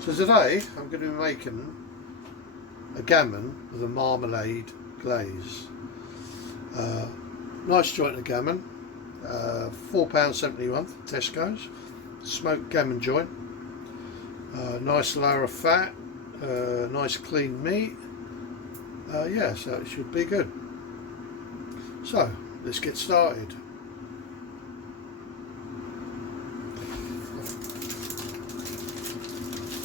So today I'm going to be making a gammon with a marmalade glaze. Nice joint of gammon, £4.71 from Tesco's. Smoked gammon joint, nice layer of fat, nice clean meat. Yeah, so it should be good. So let's get started.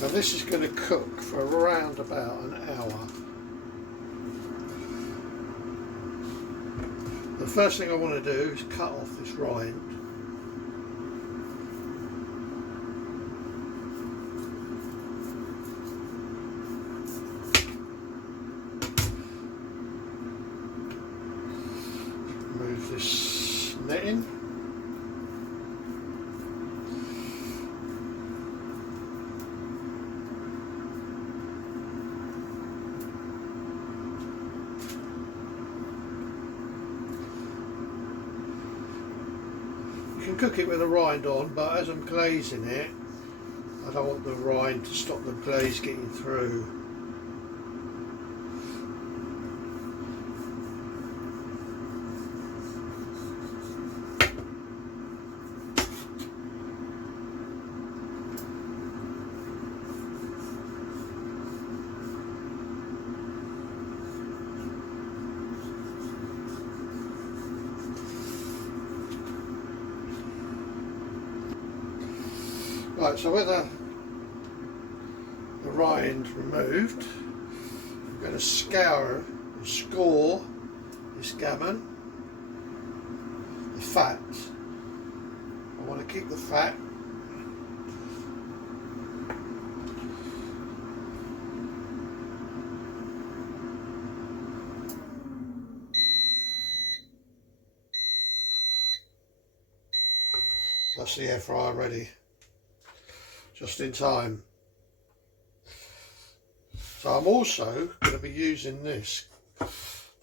Now this is going to cook for around about an hour. The first thing I want to do is cut off this rind. Remove this netting. You can cook it with a rind on, but as I'm glazing it, I don't want the rind to stop the glaze getting through. Right, so with the rind removed, I'm going to scour and score this gammon. The fat, I want to keep the fat. That's the air fryer ready. Just in time. So I'm also going to be using this.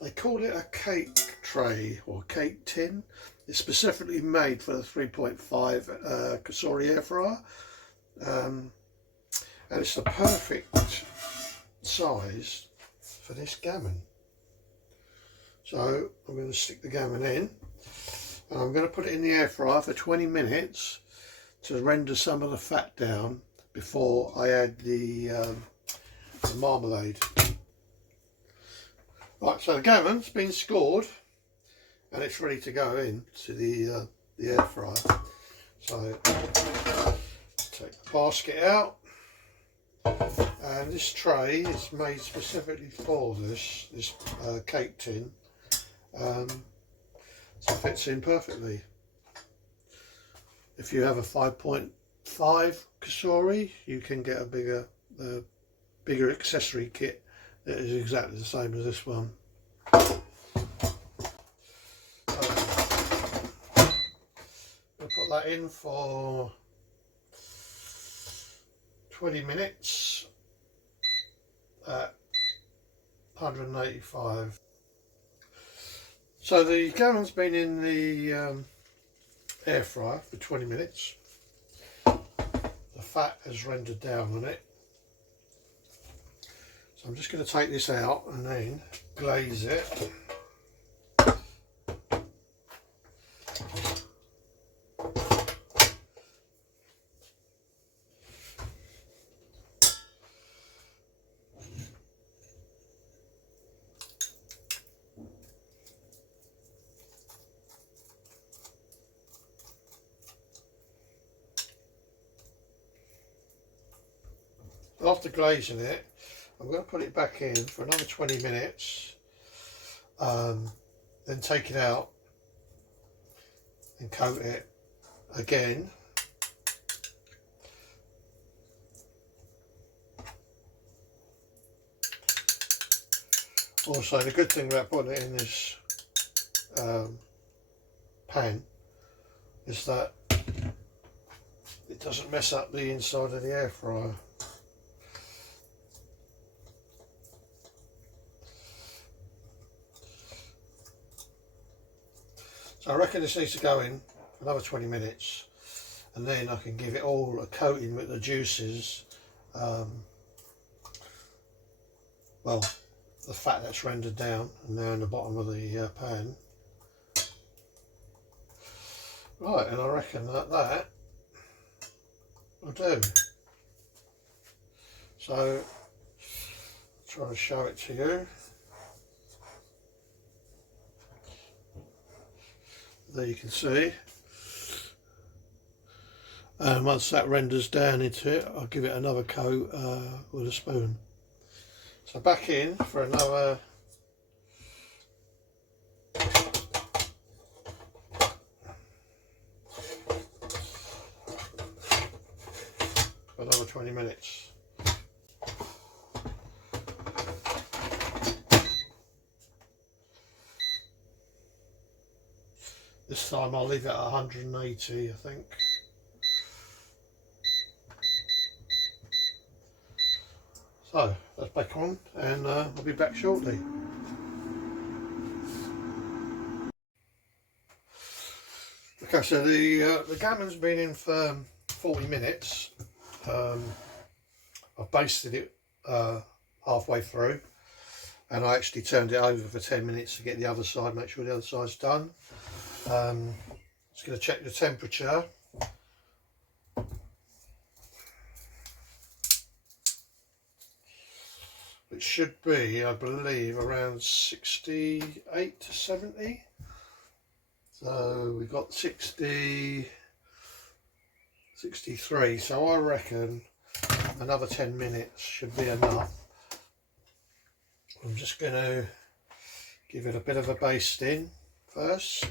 They call it a cake tray or cake tin. It's specifically made for the 3.5 Cosori air fryer, and it's the perfect size for this gammon. So I'm going to stick the gammon in, and I'm going to put it in the air fryer for 20 minutes. To render some of the fat down before I add the marmalade. Right, so the gammon's been scored and it's ready to go into the air fryer. So take the basket out, and this tray is made specifically for this cake tin, so it fits in perfectly. If you have a 5.5 Cosori, you can get a bigger accessory kit that is exactly the same as this one. I'll put that in for 20 minutes at 185. So the gammon's been in the air fryer for 20 minutes. The fat has rendered down on it. So I'm just going to take this out and then glaze it. After glazing it, I'm going to put it back in for another 20 minutes, then take it out and coat it again. Also, the good thing about putting it in this pan is that it doesn't mess up the inside of the air fryer. So I reckon this needs to go in for another 20 minutes, and then I can give it all a coating with the juices well, the fat that's rendered down and now in the bottom of the pan. Right, and I reckon that will do. So I'll try to show it to you. There you can see. And once that renders down into it, I'll give it another coat with a spoon. So back in for another another 20 minutes. This time I'll leave it at 180, I think. So that's back on, and I'll be back shortly. Okay, so the gammon's been in for 40 minutes. I've basted it halfway through, and I actually turned it over for 10 minutes to get the other side, make sure the other side's done. Just going to check the temperature. It should be, I believe, around 68 to 70. So we got 60, 63. So I reckon another 10 minutes should be enough. I'm just going to give it a bit of a basting first.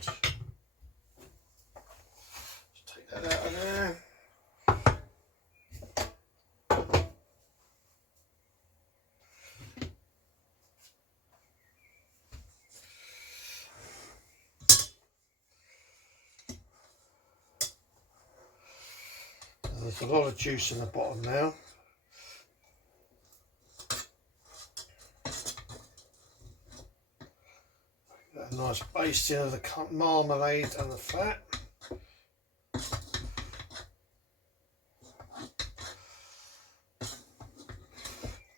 Let's take that out of there. There's a lot of juice in the bottom now. A nice basting of the marmalade and the fat.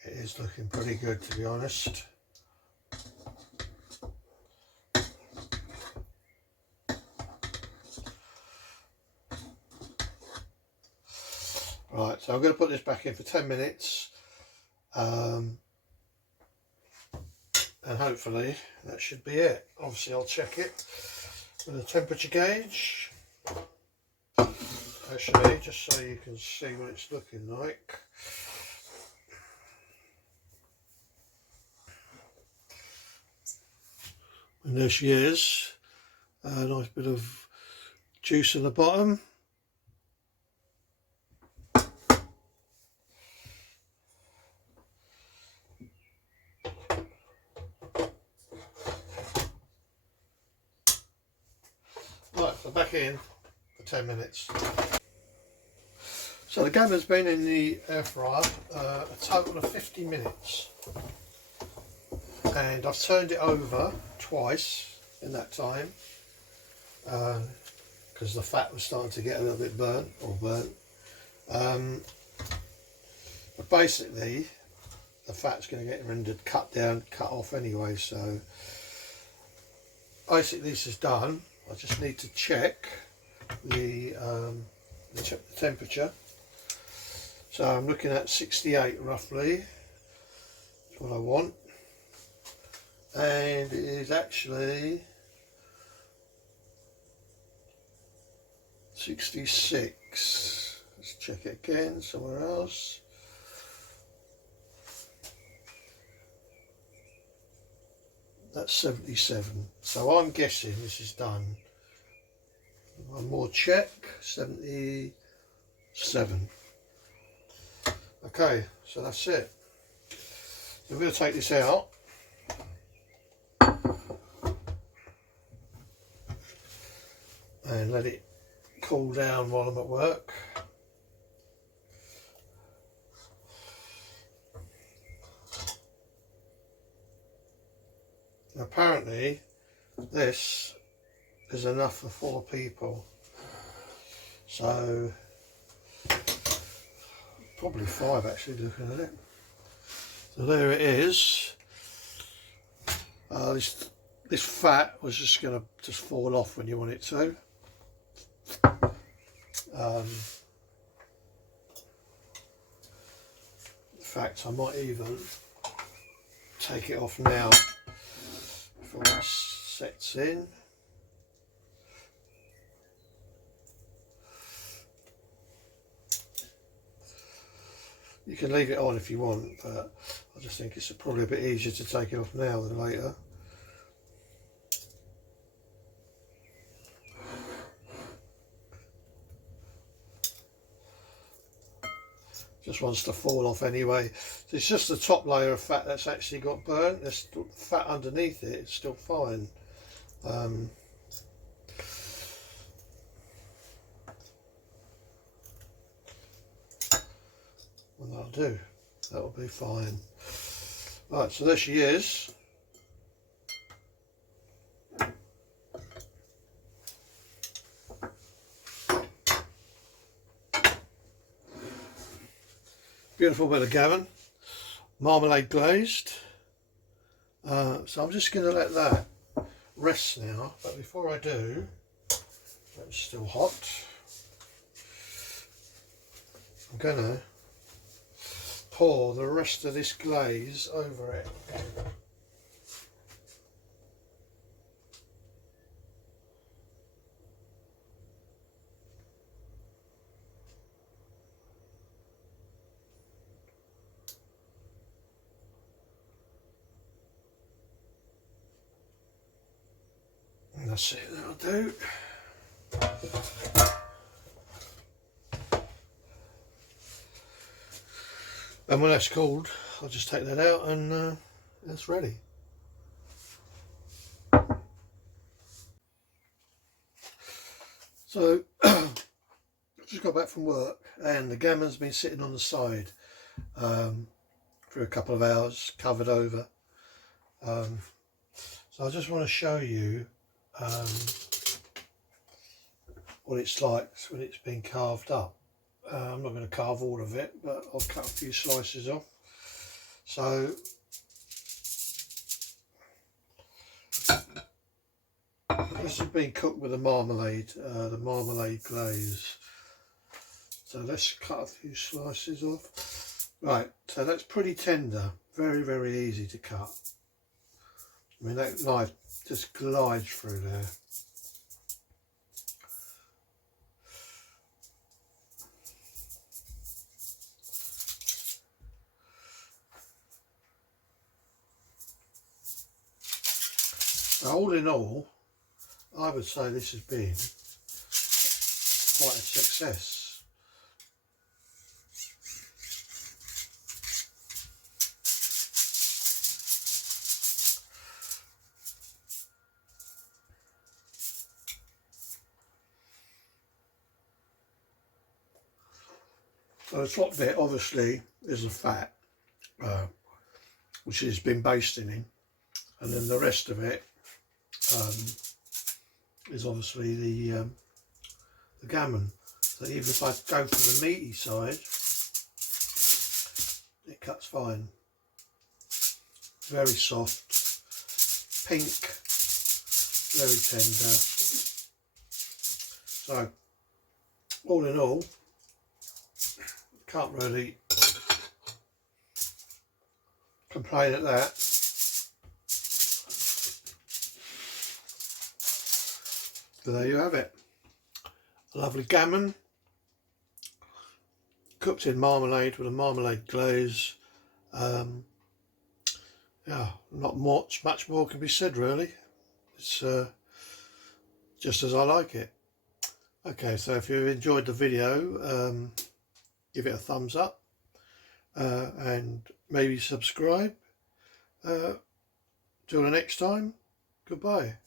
It is looking pretty good, to be honest. Right, so I'm going to put this back in for 10 minutes, and hopefully that should be it. Obviously I'll check it with a temperature gauge, actually, just so you can see what it's looking like. And there she is, a nice bit of juice in the bottom. Right, so back in for 10 minutes. So the gammon's been in the air fryer a total of 50 minutes. And I've turned it over twice in that time because the fat was starting to get a little bit burnt. But basically the fat's going to get rendered, cut down, cut off anyway. So basically this is done. I just need to check the temperature. So I'm looking at 68 roughly. That's what I want. And it is actually 66. Let's check it again somewhere else. That's 77. So I'm guessing this is done. One more check. 77. Okay, so that's it. So we're going to take this out. And let it cool down while I'm at work. Apparently this is enough for 4 people, so probably 5 actually, looking at it. So there it is. This fat was just going to just fall off when you want it to. In fact, I might even take it off now before it sets in. You can leave it on if you want, but I just think it's probably a bit easier to take it off now than later. Just wants to fall off anyway. It's just the top layer of fat that's actually got burnt. There's fat underneath it, it's still fine. Well, that'll do. That'll be fine. Right, so there she is. Beautiful bit of gammon, marmalade glazed. So I'm just going to let that rest now, but before I do, it's still hot, I'm going to pour the rest of this glaze over it. And that's it, that'll do. And when that's cooled, I'll just take that out and it's ready. So, I've just got back from work and the gammon's been sitting on the side for a couple of hours, covered over. So I just want to show you what it's like when it's been carved up. I'm not going to carve all of it, but I'll cut a few slices off. So this has been cooked with the marmalade glaze. So let's cut a few slices off. Right, so that's pretty tender, very, very easy to cut. I mean, that knife just glides through there. Now, all in all, I would say this has been quite a success. So the top bit obviously is the fat, which has been basting in, and then the rest of it is obviously the gammon. So even if I go for the meaty side, it cuts fine. Very soft, pink, very tender. So all in all, can't really complain at that. But there you have it. A lovely gammon cooked in marmalade with a marmalade glaze. Yeah, not much more can be said really. It's just as I like it. Okay, so if you enjoyed the video, give it a thumbs up and maybe subscribe. Till the next time, goodbye.